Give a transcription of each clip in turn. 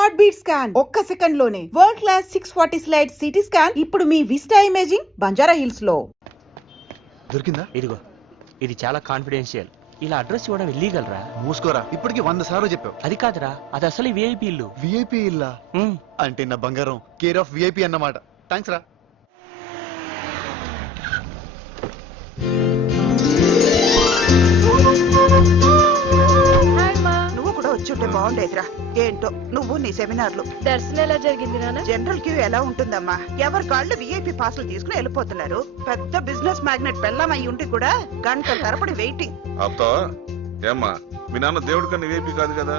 Heart beat scan ఒక్క second లోనే world class 640 slide CT scan ఇప్పుడు మీ విస్టా ఇమేజింగ్ బంజారా హిల్స్ లో దొరికిందా? ఇదిగో ఇది చాలా కాన్ఫిడెన్షియల్. ఇలా అడ్రస్ ఇవ్వడం ఇల్లీగల్ రా. మూసుకోరా, ఇప్పటికి 100 సార్లు చెప్పావు. అది కాదురా, అది అసలు విఐపి ఇల్లు. విఐపి ఇల్లా? అంటే నా బంగారం కేర్ ఆఫ్ విఐపి అన్నమాట. థ్యాంక్స్ రా. నువ్వు కూడా వచ్చుంటే బాగుండేదిరా. ఏంటో నువ్వు నీ సెమినార్లు. దర్శనం ఎలా జరిగింది నాన్న? జనరల్ క్యూ ఎలా ఉంటుందమ్మా? ఎవరి కాళ్ళు విఐపి పాసులు తీసుకుని వెళ్ళిపోతున్నారు. పెద్ద బిజినెస్ మ్యాగ్నెట్ పెళ్ళాం అయి ఉంటే కూడా గంటల తరబడి వెయిటింగ్. ఆపుతావా? ఏమ్మా, మీ నాన్న దేవుడి కన్నా విఐపి కాదు కదా.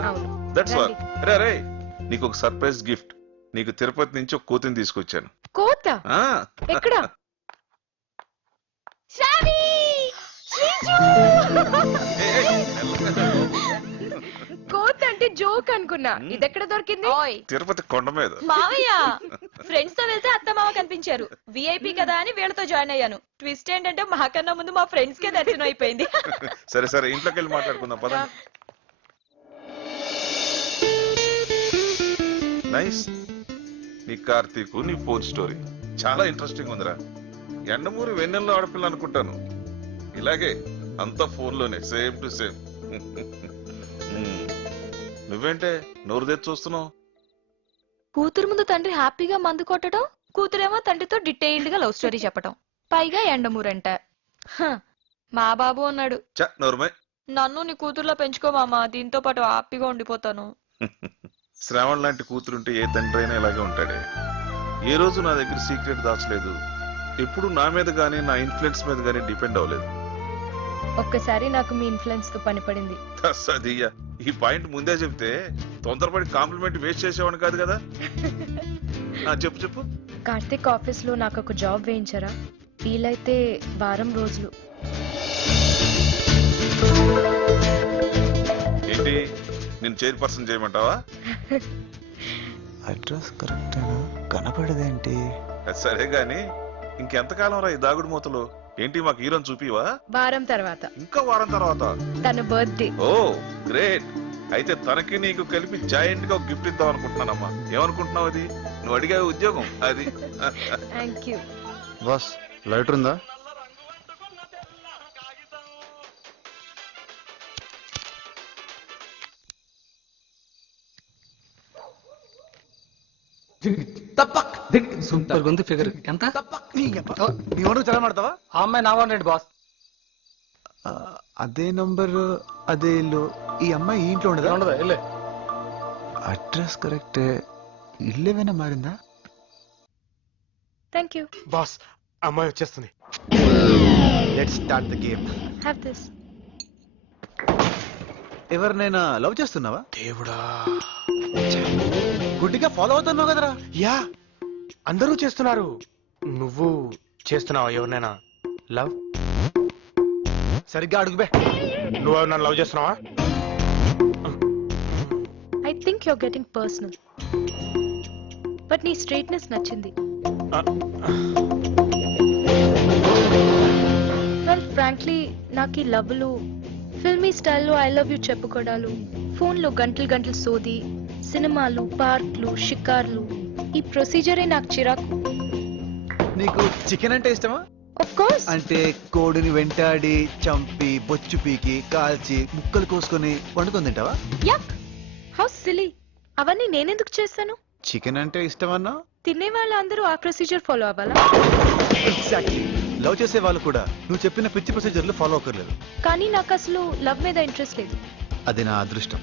That's all. రే, నీకు ఒక సర్ప్రైజ్ గిఫ్ట్. నీకు తిరుపతి నుంచి ఒక కోతిని తీసుకొచ్చాను. కోత ఎక్కడ? కోత అంటే జోక్ అనుకున్నా. ఇదెక్కడ దొరికింది? తిరుపతి కొండ మీద. మావయ్య ఫ్రెండ్స్ తో వెళ్తే అత్త మామ కనిపించారు. విఐపి కదా అని వీళ్ళతో జాయిన్ అయ్యాను. ట్విస్ట్ ఏంటంటే మాకన్నా ముందు మా ఫ్రెండ్స్ కే దర్శనం అయిపోయింది. సరే సరే, ఇంట్లోకి వెళ్ళి మాట్లాడుకుందాం పద. నైస్. నీ కార్తీక్, నీ ఫోన్ స్టోరీ చాలా ఇంట్రెస్టింగ్ ఉందిరా. ఎండమూరి వెన్నెల్లో ఆడపిల్ల అనుకుంటాను. ఇలాగే అంతా ఫోన్ లోనే సేమ్ టు సేమ్. నువ్వేంటే నోరు తెచ్చి చూస్తున్నావు? కూతురు ముందు తండ్రి హ్యాపీగా మందు కొట్టడం, కూతురేమో తండ్రితో డీటెయిల్డ్ గా లవ్ స్టోరీ చెప్పటం, పైగా ఎండమూరంట. మా బాబు అన్నాడు, నోరుమై, నన్ను నీ కూతురులో పెంచుకో మామా, దీంతో పాటు హ్యాపీగా ఉండిపోతాను. శ్రావణ్ లాంటి కూతురుంటే ఏ తండ్రి అయినా ఇలాగే ఉంటాడే. ఏ రోజు నా దగ్గర సీక్రెట్ దాచలేదు. ఎప్పుడు నా మీద గానీ నా ఇన్ఫ్లుయెన్స్ మీద గానీ డిపెండ్ అవ్వలేదు. ఒక్కసారి నాకు మీ ఇన్ఫ్లుయెన్స్ తో పని పడింది. సదియ్యా, ఈ పాయింట్ ముందే చెప్తే తొందరపడి కాంప్లిమెంట్ వేస్ట్ చేసేవాడు కాదు కదా. చెప్పు చెప్పు. కార్తిక్ ఆఫీస్ లో నాకు ఒక జాబ్ వేయించరా? వీలైతే వారం రోజులు. ఏంటి, నేను చైర్పర్సన్ చేయమంటావా? అడ్రస్ కరెక్ట్ కనపడదేంటి? సరే గాని ఇంకెంతకాలం రా ఈ దాగుడు మూతలు? ఏంటి, మాకు హీరోని చూపివా? వారం తర్వాత. ఇంకా వారం తర్వాత? తన బర్త్డే. ఓ గ్రేట్. అయితే తనకి నీకు కలిపి జాయింట్ గా గిఫ్ట్ ఇద్దాం అనుకుంటున్నానమ్మా. ఏమనుకుంటున్నావు? అది నువ్వు అడిగే ఉద్యోగం అది. Thank you boss. లైటర్ ఉందా? సూపర్ గుంది ఫిగర్. ఎంత? నీ ఓనర్ చాలా మాడతావా? ఆ అమ్మాయి నా వాడండి బాస్. అదే నంబర్, అదే ఇల్లు. ఈ అమ్మాయి ఈ ఇంట్లో ఉండదా? ఉండదా? ఇల్లే. అడ్రస్ కరెక్టే. ఇల్లు ఏమైనా మారిందా? థ్యాంక్ యూ బాస్, అమ్మాయి వచ్చేస్తుంది. Let's start the game. Have this. ఎవరినైనా లవ్ చేస్తున్నావా? దేవుడా, గుడ్డిగా ఫాలో అవుతున్నావు కదరా? యా, అందరూ చేస్తున్నారు. నువ్వు చేస్తున్నావా ఎవరినైనా లవ్? సరిగ్గా అడుగుబే. నువ్వు నన్ను లవ్ చేస్తున్నావా? I think you're getting personal. But నీ స్ట్రైట్నెస్ నచ్చింది. వెల్ ఫ్రాంక్లీ నాకు ఈ లవ్లు, ఫిల్మీ స్టైల్లో ఐ లవ్ యూ చెప్పుకోవడాలు, ఫోన్లో గంటలు గంటలు సోది, సినిమాలు, పార్క్లు, షికార్లు, ఈ ప్రొసీజరే నాకు చిరాకు. నీకు చికెన్ అంటే ఇష్టమా? Of course. అంటే కోడిని వెంటాడి చంపి బొచ్చు పీకి కాల్చి ముక్కలు కోసుకొని వండుకొని తింటావా? యక్, హౌ సిలీ. అవన్నీ నేనెందుకు చేస్తాను? చికెన్ అంటే ఇష్టమన్నా? తినే వాళ్ళు అందరూ ఆ ప్రొసీజర్ ఫాలో అవ్వాలా? ఎగ్జాక్ట్లీ. లవ్ చేసే వాళ్ళు కూడా నువ్వు చెప్పిన పిచ్చి ప్రొసీజర్లు ఫాలో అవ్వలేదు. కానీ నాకు అసలు లవ్ మీద ఇంట్రెస్ట్ లేదు. అది నా అదృష్టం.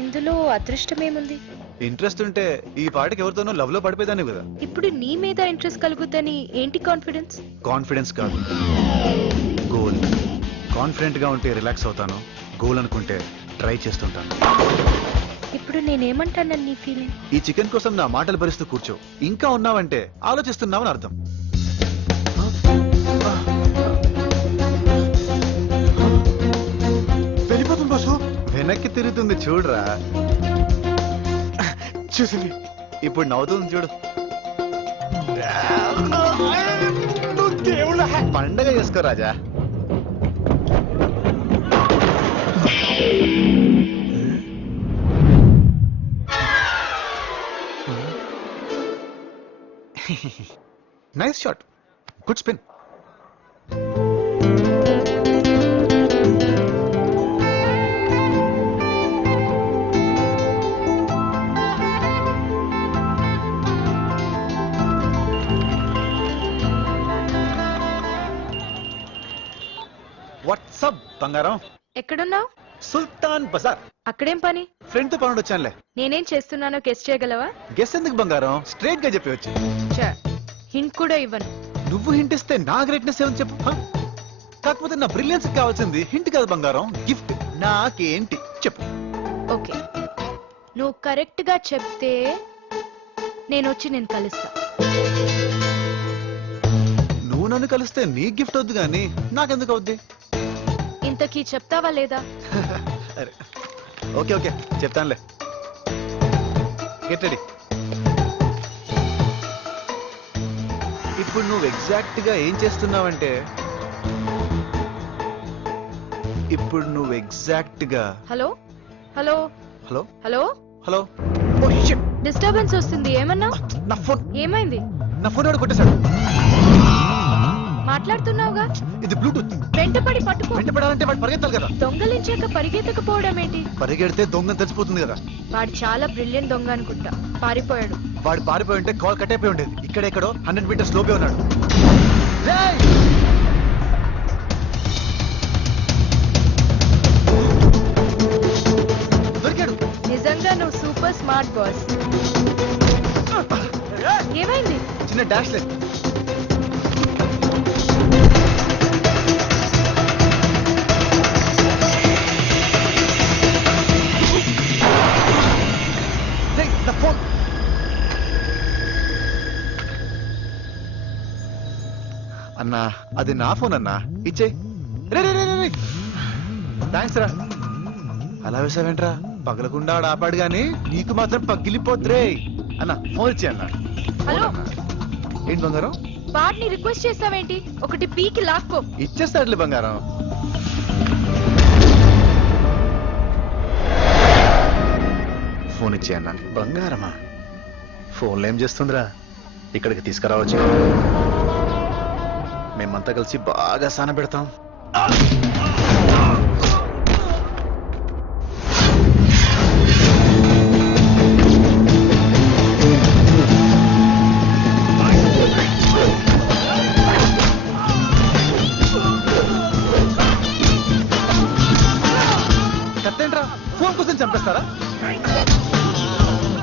ఇందులో అదృష్టం ఏముంది? ఇంట్రెస్ట్ ఉంటే ఈ పాటికి ఎవరితోనో లవ్ లో పడిపోయేదాన్ని కదా. ఇప్పుడు నీ మీద ఇంట్రెస్ట్ కలుగుద్దని ఏంటి కాన్ఫిడెన్స్? కాన్ఫిడెన్స్ కాదు, గోల్. కాన్ఫిడెంట్ గా ఉంటే రిలాక్స్ అవుతాను, గోల్ అనుకుంటే ట్రై చేస్తుంటాను. ఇప్పుడు నేనేమంటానని నీ ఫీలింగ్? ఈ చికెన్ కోసం నా మాటలు భరిస్తూ కూర్చో. ఇంకా ఉన్నావంటే ఆలోచిస్తున్నావని అర్థం. వెళ్ళిపోతుంది బాసు. వెనక్కి తిరుగుతుంది చూడరా. చూసింది. ఇప్పుడు నవ్వుతుంది చూడు. పండగ చేసుకో రాజా. Nice shot, good spin. What's up బంగారం? ఎక్కడున్నావు? సుల్తాన్ బజార్. అక్కడేం పని? ఫ్రెండ్ తో పనుండి వచ్చానులే. నేనేం చేస్తున్నానో గెస్ చేయగలవా? గెస్ ఎందుకు బంగారం, స్ట్రైట్ గా చెప్పి వచ్చి. హింట్ కూడా ఇవ్వను. నువ్వు హింట్ ఇస్తే నా గ్రేట్నెస్ ఏమని చెప్పు. కాకపోతే నా బ్రిలియన్స్ కావాల్సింది హింట్ కాదు బంగారం, గిఫ్ట్. నాకేంటి చెప్పు. ఓకే, నువ్వు కరెక్ట్ గా చెప్తే నేను వచ్చి నేను కలుస్తా. నువ్వు నన్ను కలిస్తే నీ గిఫ్ట్ వద్దు గానీ నాకెందుకు అవుద్ది? ఇంతకీ చెప్తావా లేదా? అరే ఓకే ఓకే చెప్తానులే. Get ready. ఇప్పుడు నువ్వు ఎగ్జాక్ట్ గా ఏం చేస్తున్నావంటే, ఇప్పుడు నువ్వు ఎగ్జాక్ట్ గా hello hello hello hello hello. Disturbance వస్తుంది, ఏమన్నా? నా ఫోన్, ఏమైంది? నా ఫోన్ వాడు కొట్టేశాడు. మాట్లాడుతున్నావుగా. ఇది బ్లూటూత్. వెంటపడి పట్టుకో. వెంటపడాలంటే వాడు పరిగెత్తాలి కదా. దొంగలించాక పరిగెత్తకపోవడం ఏంటి? పరిగెడితే దొంగ తెలిసిపోతుంది కదా. వాడు చాలా బ్రిలియంట్ దొంగ అనుకుంటా, పారిపోయాడు. వాడు పారిపోయి ఉంటే కాల్ కట్ అయిపోయి ఉండేది. ఇక్కడెక్కడో 100 మీటర్స్ లోపే ఉన్నాడు. దొరికాడు. నిజంగా నువ్వు సూపర్ స్మార్ట్ బాస్. ఏమైంది? చిన్న డాష్ లేదు. అన్నా అది నా ఫోన్ అన్నా, ఇచ్చే. థ్యాంక్స్ రా. అలా వేసావేంట్రా? పగలకుండా ఆడ ఆపాడు గాని నీకు మాత్రం పగిలిపోద్రే. అన్నా ఫోన్ ఇచ్చే అన్నా. హలో. ఏంటి బంగారం? బాట్ని రిక్వెస్ట్ చేస్తావేంటి? ఒకటి పీకి లాక్కో. ఇచ్చేస్తాడులే బంగారం. ఫోన్ ఇచ్చే అన్నా. బంగారమా? ఫోన్లో ఏం చేస్తుందిరా? ఇక్కడికి తీసుకురావచ్చు. మేమంతా కలిసి బాగా సాన పెడతాం. కత్తేంట్రా, ఫోన్ కోసం చంపేస్తారా?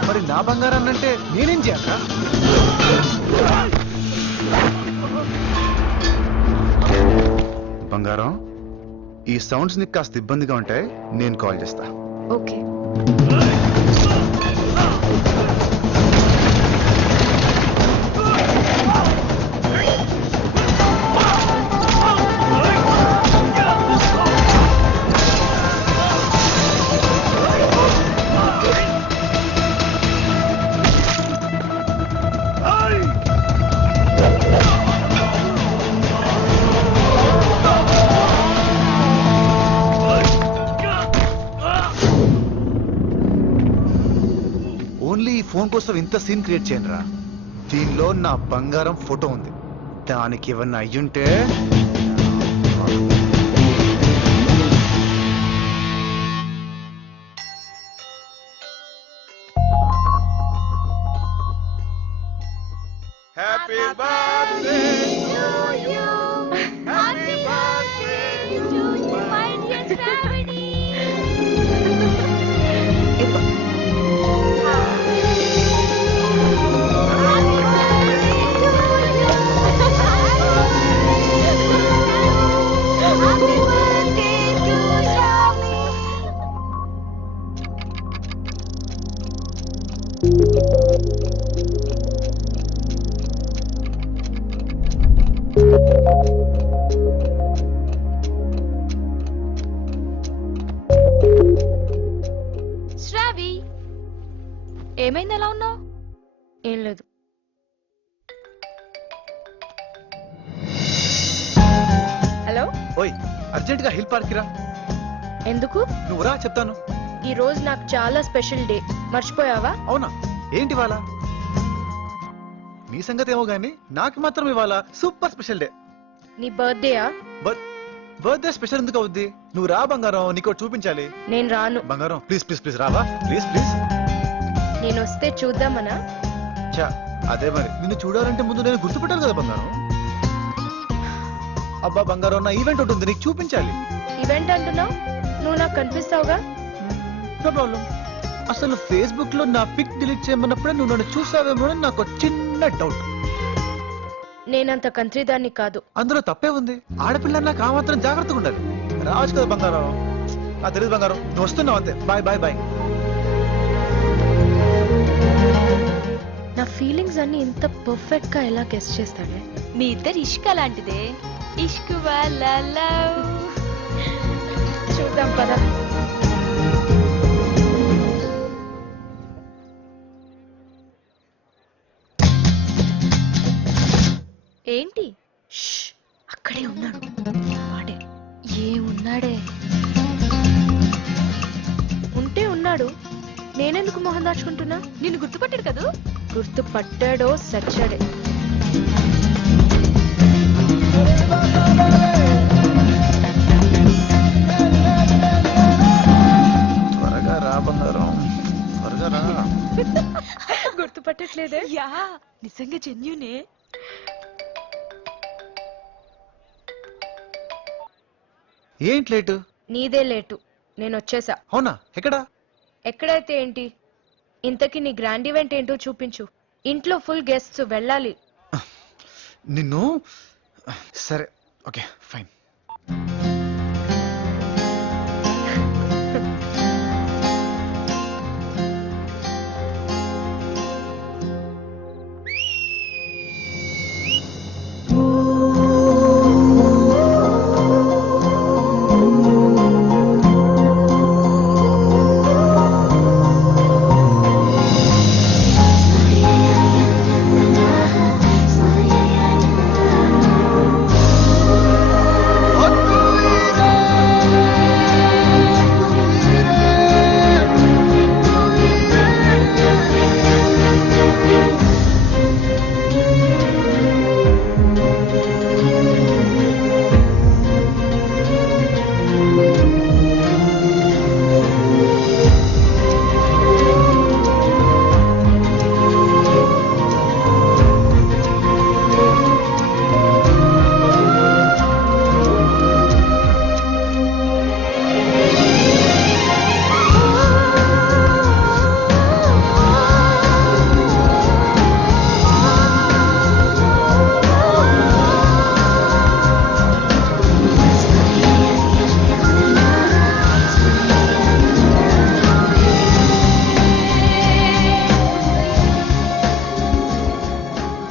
మరి నా బంగారాన్ని అంటే నేనేం చేయాలరా? బంగారం, ఈ సౌండ్స్ నీకు కాస్త ఇబ్బందిగా ఉంటాయి, నేను కాల్ చేస్తా. ఓకే. ఓన్లీ ఈ ఫోన్ కోసం ఇంత సీన్ క్రియేట్ చేయను రా. దీనిలో నా బంగారం ఫోటో ఉంది. దానికి ఏమన్నా అయ్యుంటే హ్యాపీ బర్త్డే శ్రావి, ఏమైంది? ఎలా ఉన్నావు? ఏం లేదు. హలో. ఓయ్, అర్జెంట్ గా హిల్ పార్క్ రా. ఎందుకు? నువ్వు రా, చెప్తాను. ఈ రోజు నాకు చాలా స్పెషల్ డే, మర్చిపోయావా? అవునా? ఏంటి వాళ్ళ? నీ సంగతి ఏమో గానీ నాకు మాత్రం ఇవాళ సూపర్ స్పెషల్ డే. నీ బర్త్డేయా? బర్త్డే స్పెషల్ ఎందుకు అవుద్ది? నువ్వు రా బంగారం, నీకు ఒకటి చూపించాలి. నేను రాను. బంగారం ప్లీజ్ ప్లీజ్ ప్లీజ్ రావా, ప్లీజ్ ప్లీజ్. నేను వస్తే చూద్దామనా? చా అదే మరి, నిన్ను చూడాలంటే ముందు నేను గుర్తుపెట్టాలి కదా బంగారం. అబ్బా బంగారం, నా ఈవెంట్ ఉంటుంది, నీకు చూపించాలి. ఈవెంట్ అంటున్నావు? నువ్వు నాకు కనిపిస్తావుగా. No problem. అసలు ఫేస్బుక్ లో నా పిక్ డిలీట్ చేయమన్నప్పుడే నువ్వు నన్ను చూసావేమో అని నాకు ఒక చిన్న డౌట్. నేనంత కంట్రీ దాన్ని కాదు. అందులో తప్పే ఉంది. ఆడపిల్ల నాకు ఆ మాత్రం జాగ్రత్తగా ఉండాలి. రావచ్చు కదా బంగారం. నాకు తెలియదు బంగారం, నువ్వు వస్తున్నావు అంతే. Bye bye bye. నా ఫీలింగ్స్ అన్ని ఇంత పర్ఫెక్ట్ గా ఎలా గెస్ చేస్తాడే? మీ ఇద్దరు ఇష్క లాంటిదే. ఇష్క్ వాళ్ళ లవ్. చూద్దాం పదా. ఏంటి? అక్కడే ఉన్నాడు. వాడే. ఏమున్నాడే? ఉంటే ఉన్నాడు, నేనెందుకు మొహం దాచుకుంటున్నా? నిన్ను గుర్తుపట్టాడు కదూ? గుర్తు పట్టాడో సచ్చాడే. త్వరగా రా బంగారం, త్వరగా రా. గుర్తుపట్టట్లేదే? యా, నిజంగా జెన్యూనే. ఏంటి లేటు? నీదే లేటు. నేను వచ్చేసా. అవునా? ఎక్కడా? ఎక్కడైతే ఏంటి? ఇంతకీ నీ గ్రాండ్ ఈవెంట్ ఏంటో చూపించు. ఇంట్లో ఫుల్ గెస్ట్స్, వెళ్ళాలి. నిన్ను సరే ఓకే ఫైన్.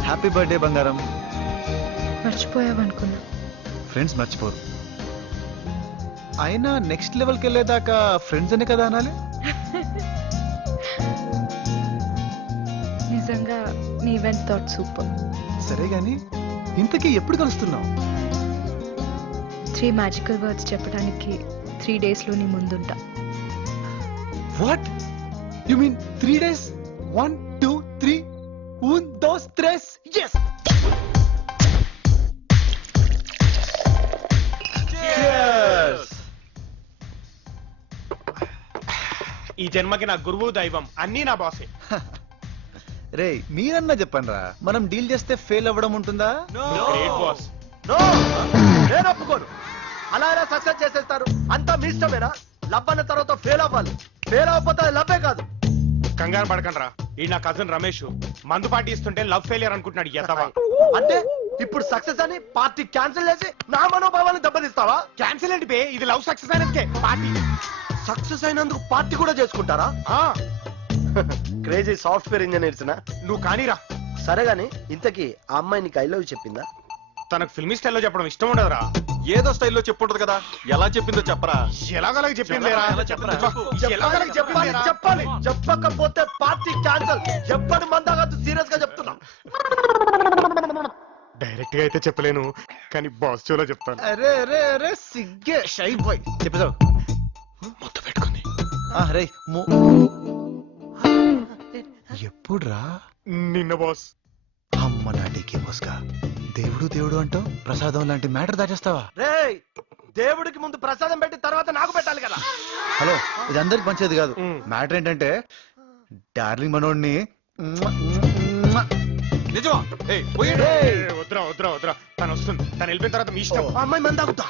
హ్యాపీ బర్త్డే బంగారం. మర్చిపోయావనుకున్నా. ఫ్రెండ్స్ మర్చిపోరు. అయినా నెక్స్ట్ లెవెల్కి వెళ్ళేదాకా ఫ్రెండ్స్ అనే కదా అనాలి. నిజంగా నీ ఈవెంట్ థాట్ సూపర్. సరే గాని ఇంతకీ ఎప్పుడు కలుస్తున్నావు? 3 మ్యాజికల్ వర్డ్స్ చెప్పడానికి 3 days లో నీ ముందుంటా. What you mean 3 days? 1 2 3 1 2 3 yes. Cheers. ఈ జన్మకి నా గురువు దైవం అన్నీ నా బాసే. రే మీరన్నా చెప్పండి రా, మనం డీల్ చేస్తే ఫెయిల్ అవ్వడం ఉంటుందా? Great boss. నేను ఒప్పుకోను. అలా ఎలా సక్సెస్ చేసేస్తారు? అంతా మీ ఇష్టమేనా? లవ్ అన్న తర్వాత ఫెయిల్ అవ్వాలి. ఫెయిల్ అవ్వకపోతే లవ్వే కాదు. కంగారు పడకండ్రా, ఈ నా కజిన్ రమేష్ మందు పార్టీ ఇస్తుంటే లవ్ ఫెయిలియర్ అనుకుంటున్నాడు. ఎదవా. అంటే ఇప్పుడు సక్సెస్ అని పార్టీ క్యాన్సిల్ చేసి నా మనోభావాన్ని దెబ్బతీస్తావా? క్యాన్సిల్ ఏంటి బే, ఇది లవ్ సక్సెస్ అయినందుకే పార్టీ. సక్సెస్ అయినందుకు పార్టీ కూడా చేసుకుంటారా? క్రేజీ సాఫ్ట్వేర్ ఇంజనీర్స్ నా? నువ్వు కానీరా. సరే గాని ఇంతకీ ఆ అమ్మాయి నీకు ఐ లవ్ చెప్పిందా? తనకు ఫిల్మీ స్టైల్లో చెప్పడం ఇష్టం ఉండదురా. ఏదో స్టైల్లో చెప్పుంటది కదా, ఎలా చెప్పిందో చెప్పరా. ఎలాగోలాగా చెప్పింది లేరా. చెప్పాలి చెప్పాలి చెప్పాలి. చెప్పకపోతే పార్టీ క్యాన్సిల్. ఎప్పటి మందాగద్దు, సీరియస్ గా చెప్తున్నా. డైరెక్ట్ గా అయితే చెప్పలేను, కానీ బాస్ షోలో చెప్తాను. అరే అరే అరే సిగ్గే షై బాయ్ చెప్పేసావు. మొత్తం పెట్టుకుంది. రే ఎప్పుడురా? నిన్న బాస్. అమ్మో అమ్మ నా డీకే పోస్కా దేవుడు దేవుడు అంటావు ప్రసాదం లాంటి మ్యాటర్ దాచేస్తావా? రేయ్ దేవుడికి ముందు ప్రసాదం పెట్టి తర్వాత నాకు పెట్టాలి కదా. హలో ఇది అందరికి పంచేది కాదు. మ్. మ్యాటర్ ఏంటంటే డార్లింగ్ మనోడిని నిజమా? వద్దురా వద్దురా వద్దురా, తను వస్తుంది. తను వెళ్ళిపోయిన తర్వాత మీ ఇష్టం. ఆ అమ్మాయి మంది తాగుతా.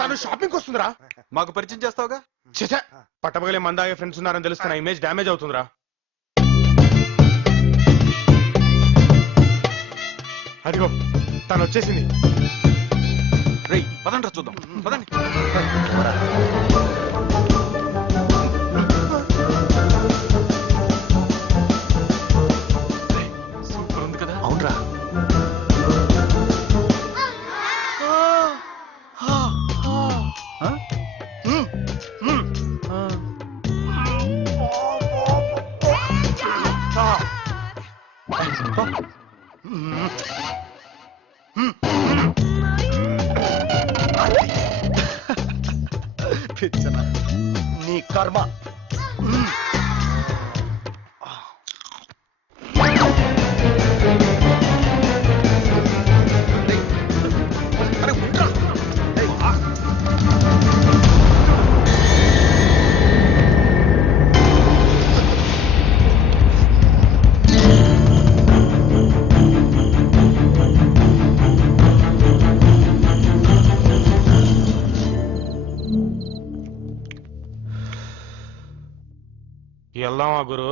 తను షాపింగ్ వస్తుందిరా. మాకు పరిచయం చేస్తావుగా? చచ్చా, పట్టపగలే మందాగే ఫ్రెండ్స్ ఉన్నారని తెలుస్తున్న ఇమేజ్ డ్యామేజ్ అవుతుందిరా. అదిగో తను వచ్చేసింది. రేయ్ పదండ్రా చూద్దాం, పదండి. సూపర్ ఉంది కదా. అవునరా నీ కర్మ. వెళ్దామా గురు?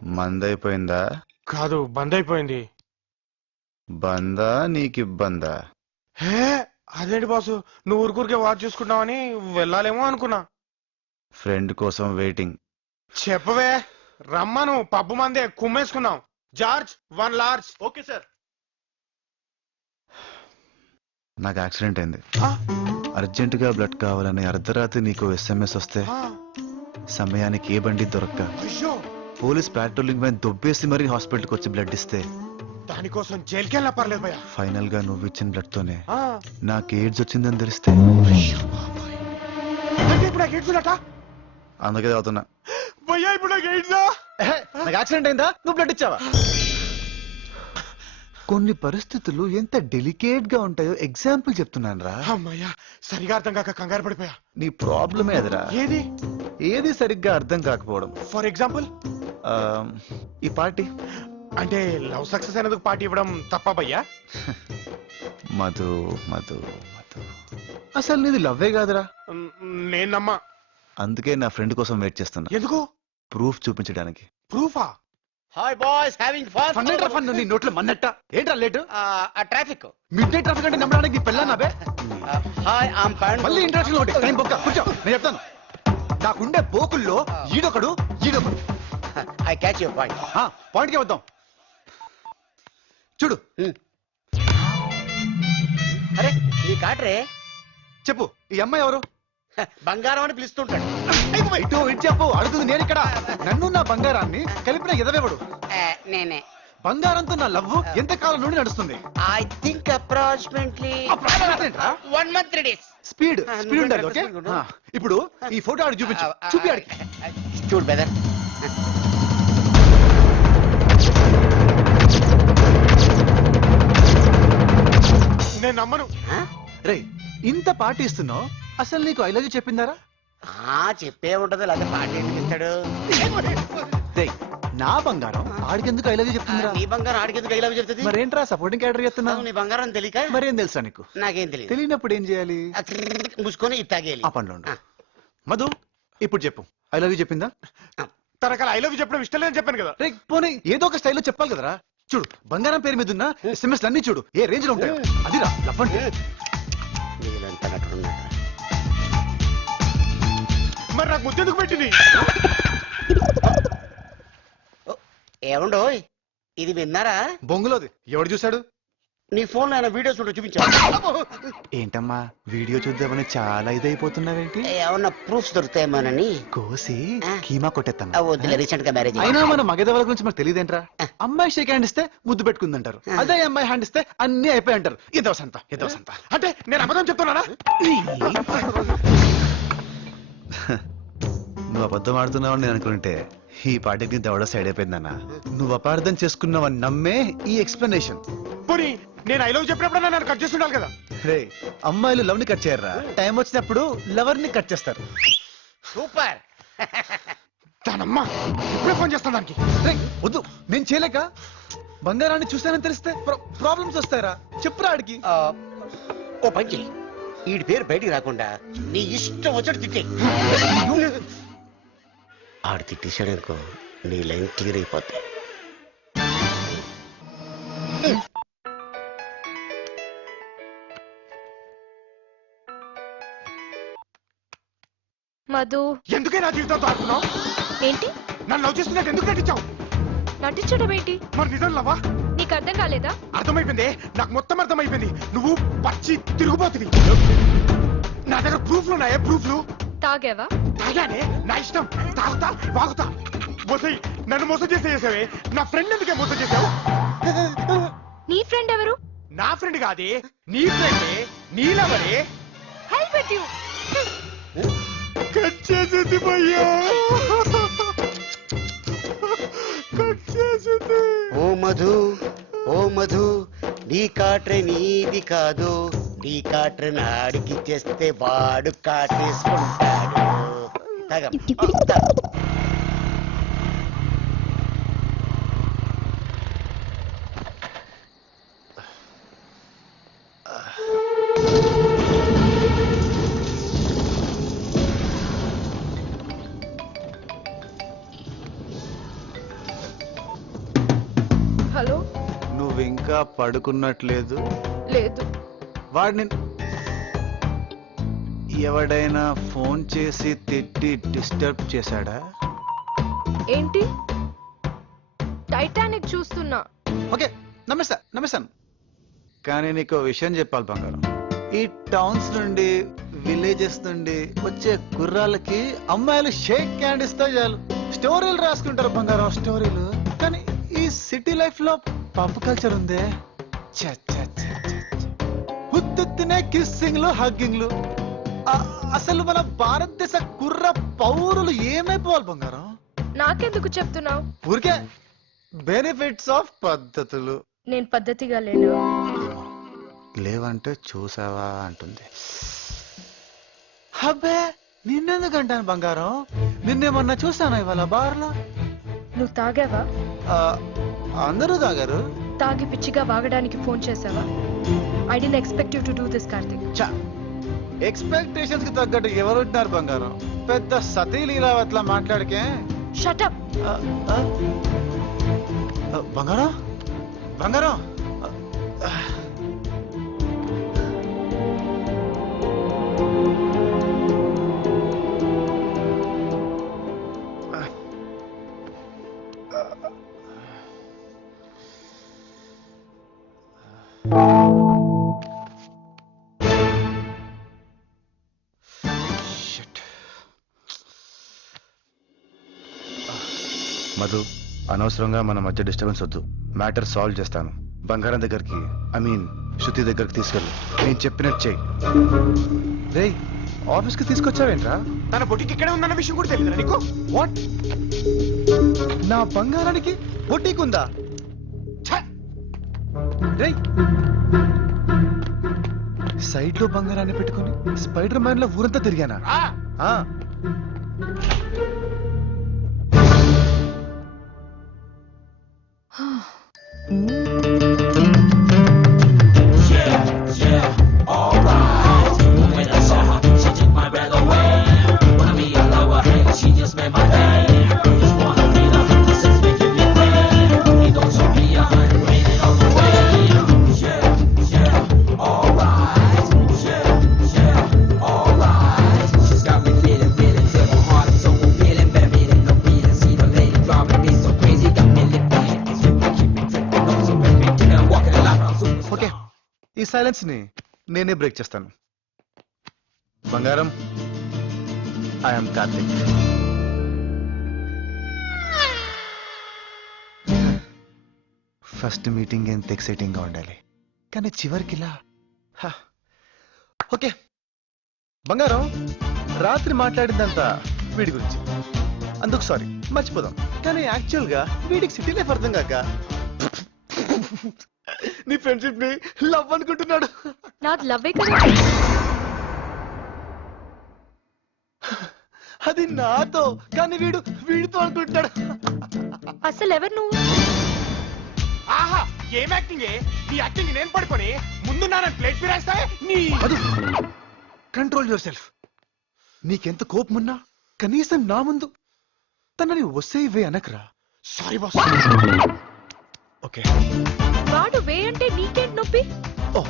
మందైపోయిందా? కాదు, బంద్ అయిపోయింది. బందా నీకిబ్బందా? హే అదేంటి బాసు, నువ్వు ఊరికూరికే వాచ్ చూసుకుంటావని వెళ్ళాలేమో అనుకున్నా. ఫ్రెండ్ కోసం వెయిటింగ్. చెప్పవే, రమ్మను, పబ్బు మందే కుమ్మేసుకుందాం. George 1 large. Okay sir. నాకు యాక్సిడెంట్ అయింది. అర్జెంటుగా బ్లడ్ కావాలని అర్ధరాత్రి నీకు SMS వస్తే సమయానికి ఏ బండి దొరక్క అయ్యో, పోలీస్ పాట్రోలింగ్ మీద దొబ్బేసి మరీ హాస్పిటల్కి వచ్చి బ్లడ్ ఇస్తే దానికోసం జైలుకి వెళ్ళినా పర్లేదు భయ్యా. ఫైనల్ గా నువ్వు ఇచ్చిన బ్లడ్ తోనే ఆ, నాకు ఎయిడ్స్ వచ్చిందని తెలిస్తే అయ్యో బాబాయ్. అంటే ఇప్పుడు నాకు ఎయిడ్స్ ఉన్నట్టా? అందుకే తాగుతున్నా. భయ్యా ఇప్పుడు నాకు ఎయిడ్సా? నాకు యాక్సిడెంట్ అయిందా? నువ్వు బ్లడ్ ఇచ్చావా? కొన్ని పరిస్థితులు ఎంత డెలికేట్ గా ఉంటాయో ఎగ్జాంపుల్ చెప్తున్నాను రా. అమ్మయ్యా, సరిగా అర్థం కాక కంగారు పడిపోయా. నీ ప్రాబ్లమే అదిరా. ఏది? ఏది సరిగ్గా అర్థం కాకపోవడం. ఫర్ ఎగ్జాంపుల్ ఆ, ఈ పార్టీ అంటే లవ్ సక్సెస్ అయినందుకు పార్టీ ఇవ్వడం తప్ప భయ్యా? మధు మధు మధు అసలు నీది లవ్వే కాదురా. నేను నమ్మా. అందుకే నా ఫ్రెండ్ కోసం వెయిట్ చేస్తున్నా, ఎందుకు? ప్రూఫ్ చూపించడానికి. ప్రూఫా? Hi boys, having fun. Fun ఏంట్రా ఫన్? నీ నోట్లో మన్నట్ట ఏంట్రా late? Traffic. Midnight traffic అంటే నమ్మడానికి నీ పెళ్ళా నాబే? Hi I'm Pandu. మళ్ళీ ఇంట్రడక్షన్ ఒకటి. టైం బొక్క. కూర్చో, నేను చెప్తాను. నాకుండే పోకుల్లో ఈడొకడు ఈడొకడు. I catch your point. పాయింట్కి వద్దాం. చూడు, అరే నీ కాటరే చెప్పు, ఈ అమ్మాయి ఎవరు? బంగారం అని పిలుస్తుంటాడు. ఇటు ఇటు చెప్పు, అడుగుతుంది నేను ఇక్కడ. నన్ను నా బంగారాన్ని కలిపిన ఎదవేవాడు. నేనే. బంగారంతో నా లవ్ ఎంత కాలం నుండి నడుస్తుంది? I think approximately 1 month 3 days. Speed speed ఉండాలి. ఓకే, speed ఉండు. ఇప్పుడు ఈ ఫోటో ఆడి చూపించు. చూపి ఆడికి. చూడు బెదర్. నేను నమ్మను. రే, ఇంత పార్టీ ఇస్తున్నావు, అసలు నీకు ఐ లవ్ యూ చెప్పిందారా? చెప్పే ఉంటది, లేదా పార్టీ ఎందుకు ఇస్తాడు? రే, నా బంగారం ఆడికెందుకు ఐ లవ్ యూ చెప్తుందిరా? నీ బంగారం ఆడికెందుకు ఐలవ్ చెప్తుంది? మరేంట్రా సపోర్టింగ్ క్యారెక్టర్ చెప్తున్నా? నీ బంగారం తెలియక మరేం తెలుసా నీకు? నాకేం తెలియదు. తెలియనప్పుడు ఏం చేయాలి? మూసుకొని ఇత్తాగేయాలి. ఆ పనిలో ఉండు. మధు, ఇప్పుడు చెప్పు, ఐ లవ్ యూ చెప్పిందా? తనకాల ఐ లవ్ యూ చెప్పడం ఇష్టం లేదని చెప్పాను కదా. రే పోనీ ఏదో ఒక స్టైల్లో చెప్పాలి కదరా. చూడు, బంగారం పేరు మీద ఉన్న SMS అన్ని చూడు, ఏ రేంజ్ లో ఉంటాయో. అదిరా లవ్ అంటే. నీళ్ళంతా నట్టున్నాడు. మరి నాకు ముద్దెందుకు పెట్టింది? ఏమండో ఇది విన్నారా? బొంగులోది. ఎవడు చూశాడు? నీ ఫోన్ లో వీడియోస్ ఉంటే చూపించాను. ఏంటమ్మా వీడియో చూద్దామని చాలా ఇదైపోతున్నావేంటి? ఏమన్నా ప్రూఫ్స్ దొరుకుతాయేమోనని. కోసి కీమా కొట్టేస్తాను. వద్దులే, రీసెంట్ గా మ్యారేజ్. అయినా మన మగదవల గురించి మనకు తెలియదేంట్రా? అమ్మాయి షేక్ హ్యాండ్ ఇస్తే ముద్దు పెట్టుకుందంటారు, అదే అమ్మాయి హ్యాండ్ ఇస్తే అన్ని అయిపోయి అంటారు. ఇదో సంత ఇదో సంత. అంటే నేను అబద్ధం చెప్తున్నానా? నువ్వు అబద్ధం ఆడుతున్నావు నేను అనుకుంటే ఈ పాటికి దవడ సైడ్ అయిపోయిందన్న. నువ్వు అపార్థం చేసుకున్నావని నమ్మే ఈ ఎక్స్ప్లెనేషన్. పోనీ నేను ఐ లవ్ చెప్పినప్పుడు నన్ను కట్ చేసి ఉండాలి కదా. రే, అమ్మాయిలు లవ్ ని కట్ చేయర్రా, టైం వచ్చినప్పుడు లవర్ ని కట్ చేస్తారు. సూపర్. దానమ్మా ఇప్పుడే ఫోన్ చేస్తాను దానికి. రేయ్, వద్దు, నేను చేయలేక. బంగారాన్ని చూసానని తెలిస్తే ప్రాబ్లమ్స్ వస్తాయరా. చెప్పురా ఆడికి. ఓ పంచి, వీడి పేరు బయటికి రాకుండా నీ ఇష్టం వచ్చాడు తిట్టే. ఆడు తిట్టేశాడనుకో, నీ లైన్ క్లియర్ అయిపోతాయి. మధు, ఎందుకే నా జీవితంతో ఆడుతున్నావు? ఏంటి నన్ను లవ్ చేస్తున్నట్టు ఎందుకు నటించావు? నటించడం ఏంటి? మరి నిజం లవ్వా? నీకు అర్థం కాలేదా? అర్థమైపోయింది, నాకు మొత్తం అర్థమైపోయింది. నువ్వు పచ్చి తిరుగుబోతుంది. నా దగ్గర ప్రూఫ్లు ఉన్నాయే, ప్రూఫ్లు. తాగావా? తాగానే, నా ఇష్టం. తాగుతా వాగుతా. పోతాయి. నన్ను మోసం చేసేసావే. నా ఫ్రెండ్ ఎందుకే మోసం చేసావు? నీ ఫ్రెండ్ ఎవరు? నా ఫ్రెండ్ కాదే, నీ ఫ్రెండే, నీ లవరే. Help with you. కట్ చేసింది భయ్యా, కట్ చేసింది. ఓ మధు, ఓ మధు, నీ కాట్రే నీది కాదు. నీ కాట్రే నాడికి చేస్తే వాడు కాటేసుకుంటాడు. హలో. నువ్వు ఇంకా పడుకున్నట్లేదు. లేదు. వాడిని ఎవడైనా ఫోన్ చేసి తిట్టి డిస్టర్బ్ చేశాడా? ఏంటి? టైటానిక్ చూస్తున్నా. ఓకే, నమ్మేశాను. కానీ నీకు విషయం చెప్పాలి బంగారం. ఈ టౌన్స్ నుండి, విలేజెస్ నుండి వచ్చే గుర్రాలకి అమ్మాయిలు షేక్ హ్యాండ్ ఇస్తే చాలు, స్టోరీలు రాసుకుంటారు బంగారం, స్టోరీలు. కానీ ఈ సిటీ లైఫ్ లో పబ్ కల్చర్ ఉందే, ఉత్తునే కిస్సింగ్లు, హగ్గింగ్లు. అసలు మన భారతదేశ కుర్ర పౌరులు ఏమైపోవాలి బంగారం? నాకెందుకు చెప్తున్నావు? ఊరికే బెనిఫిట్స్ ఆఫ్ పద్ధతులు. నేను పద్ధతిగా లేను. లేవంటే చూసావా అంటుంది. అబ్బే, నిన్నెందుకంటాను బంగారం? నిన్నేమన్నా చూసానా ఇవాళ బార్లో? నువ్వు తాగావా? అందరూ తాగారు. తాగి పిచ్చిగా వాగడానికి ఫోన్ చేసావా? I didn't expect you to do this Karthik. Expectations కి తగ్గట్టు ఎవరు ఉంటున్నారు బంగారం? పెద్ద సతీ లీలావత్లా మాట్లాడికే. Shut up. బంగారం బంగారం, మధు, అనవసరంగా మన మధ్య డిస్టర్బెన్స్ వద్దు. మ్యాటర్ సాల్వ్ చేస్తాను. బంగారం దగ్గరికి, శృతి దగ్గరికి తీసుకెళ్ళు. నేను చెప్పినట్టు చెయ్యి. రే, ఆఫీస్ కి తీసుకొచ్చావేంట్రా? తన బొటికి ఇక్కడే ఉందన్న విషయం కూడా తెలియదు నీకు? వాట్? నా బంగారానికి బొట్టికి ఉందా? రేయ్, సైడ్ లో బంగారాన్ని పెట్టుకుని స్పైడర్ మ్యాన్ లో ఊరంతా తిరిగానా? ఈ సైలెన్స్ ని నేనే బ్రేక్ చేస్తాను. బంగారం, ఐఎమ్ కార్తిక్. ఫస్ట్ మీటింగ్ ఎంత ఎక్సైటింగ్ గా ఉండాలి, కానీ చివరికి ఇలా. ఓకే బంగారం, రాత్రి మాట్లాడిందంతా వీడి గురించి, అందుకు సారీ. మర్చిపోదాం. కానీ యాక్చువల్ గా వీడికి సిటీ లైఫ్ అర్థం కాక నీ ఫ్రెండ్షిప్ ని లవ్ అనుకుంటున్నాడు. నాకు లవ్వే కదా. అది నాతో, కానీ వీడితో అనుకుంటున్నాడు. అసలు ఎవరు నువ్వు? ఆహా ఏం యాక్టింగ్ ఈ యాక్టింగ్ నేను పడుకొని ముందు నా ప్లేట్ పిరేస్తా నీ కంట్రోల్ యువర్ సెల్ఫ్. నీకెంత కోపమున్నా కనీసం నా ముందు తనని వస్తే ఇవే అనకరా. Sorry boss. ఓకే. వాడు వే అంటే నీకేంటి నొప్పి? ఓ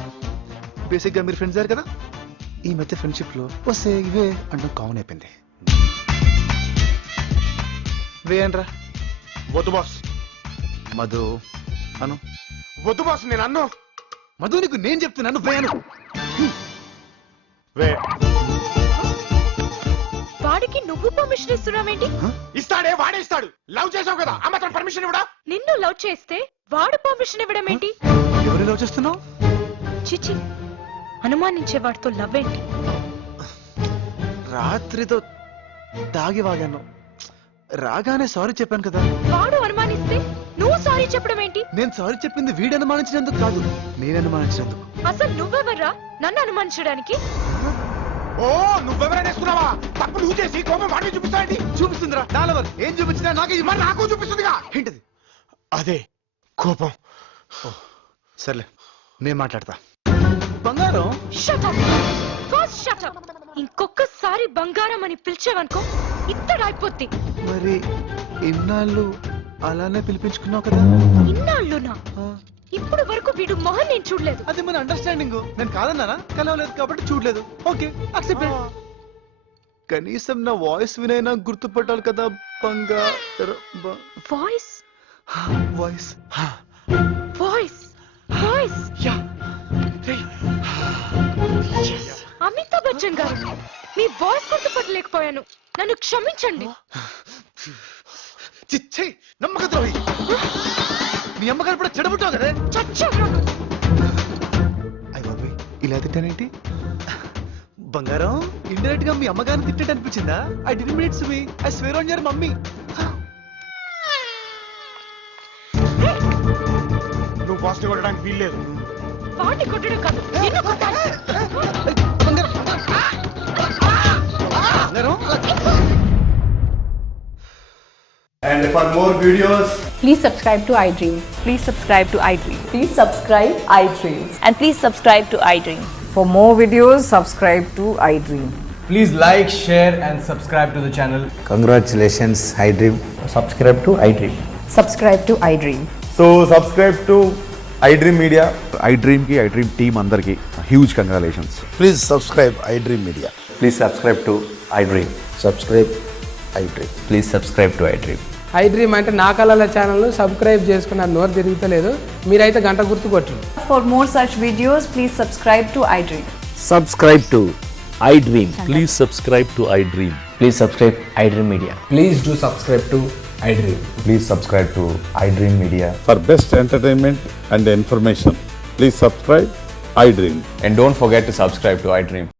బేసిక్ గా మీరు ఫ్రెండ్స్ అయ్యారు కదా, ఈ మధ్య ఫ్రెండ్షిప్ లో వస్తే ఇవే అంటూ కామన్ అయిపోయింది. వే అనరా. వద్దు బాస్. మధు అను. వద్దు బాస్ నేను అన్ను. మధు నీకు నేను చెప్తున్నాను వే అను. వే వాడికి నువ్వు పర్మిషన్ ఇస్తున్నావేంటి? ఇస్తాడే వాడే ఇస్తాడు. లవ్ చేసావు కదా ఆ మాత్రం పర్మిషన్ ఇవ్వడా? నిన్ను లవ్ చేస్తే వాడు పర్మిషన్ ఇవ్వడం ఏంటి? ఎవరు లవ్ చేస్తున్నావు? చిచి, అనుమానించే వాడితో లవ్ ఏంటి? రాత్రితో తాగి వాగాను, రాగానే సారీ చెప్పాను కదా. వాడు అనుమానిస్తే నువ్వు సారీ చెప్పడం ఏంటి? నేను సారీ చెప్పింది వీడు అనుమానించినందుకు కాదు, నేను అనుమానించినందుకు. అసలు నువ్వెవర్రా నన్ను అనుమానించడానికి? ఓ నువ్వెవరైనా వేసుకున్నావా? తప్పు నువ్వు చేసి కోపం వాడిని చూపిస్తాయండి. చూపిస్తుందిరా నాలవర్. ఏం చూపించినా నాకే మరి నాకు చూపిస్తుందిగా. ఏంటది? అదే కోపం. సర్లే నేను మాట్లాడతా. బంగారం. Shut up. First shut up. ఇంకొకసారి బంగారం అని పిలిచావనుకో ఇత్తడైపోద్ది. మరి ఇన్నాళ్ళు అలానే పిలిపించుకున్నావు కదా. ఇన్నాళ్ళునా? ఇప్పుడు వరకు వీడు మొహం నేను చూడలేదు. అది మన అండర్స్టాండింగ్. నేను కాదన్నానా? కలవలేదు కాబట్టి చూడలేదు. Okay accepted. కనీసం నా వాయిస్ వినైనా గుర్తుపట్టాలి కదా. Voice voice voice voice Amitabh Bachchan గారు, మీ వాయిస్ గుర్తుపట్టలేకపోయాను, నన్ను క్షమించండి. చిచ్చే నమ్మకద్రోహి. నీ అమ్మగారు కూడా చెడబుట్టావు కదా. చచ్చావు. అయ్య బాబు ఇలా తిట్టానేంటి? బంగారం ఇండైరెక్ట్ గా మీ అమ్మగారిని తిట్టేట అనిపించిందా? I didn't mean it to be. I swear on your mummy. నువ్వు బాస్ని కొట్టడానికి వీల్లేదు. వాడిని కొట్టడం కాదు, నిన్ను కొట్టాలి. And for more videos, please subscribe to iDream. Please subscribe to iDream. Please subscribe iDream. And please subscribe to iDream. For more videos, subscribe to iDream. please like, share and subscribe to the channel. Congratulations, iDream. Subscribe to iDream. Subscribe to iDream. So subscribe to iDream Media. iDream ki iDream team andarki huge congratulations. Please subscribe iDream Media. Please subscribe to iDream. Subscribe iDream. Please subscribe to iDream. iDream అంటే నా కళల channel subscribe చేసుకున్న నోరు తిరుగుతలేదు. మీరైతే గంట గుర్తు కొట్టండి. For more such videos, please subscribe to iDream. Subscribe to iDream. Please subscribe to iDream. Please subscribe iDream Media. Please do subscribe to iDream. Please subscribe to iDream Media. For best entertainment and information, please subscribe iDream. And don't forget to subscribe to iDream.